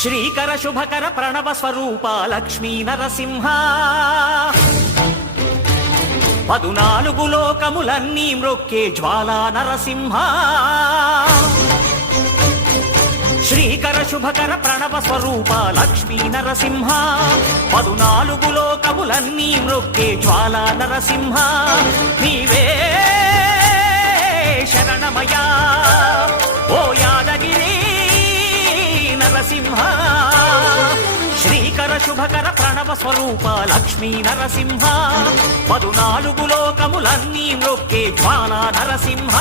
శ్రీకర శుభకర ప్రణవ స్వరూప లక్ష్మీ నరసింహ 14 లోకములన్నీ మ్రొక్కే జ్వాలా నరసింహ శ్రీకర శుభకర ప్రణవ స్వరూప లక్ష్మీ నరసింహ 14 లోకములన్నీ మ్రొక్కే జ్వాలా నరసింహ నీవే శరణమయా ఓ యాదగిరి నరసింహ శ్రీకర శుభకర ప్రణవ స్వరూప లక్ష్మీ నరసింహ 14 లోకములన్నీ మ్రొక్కే జ్వాలా నరసింహ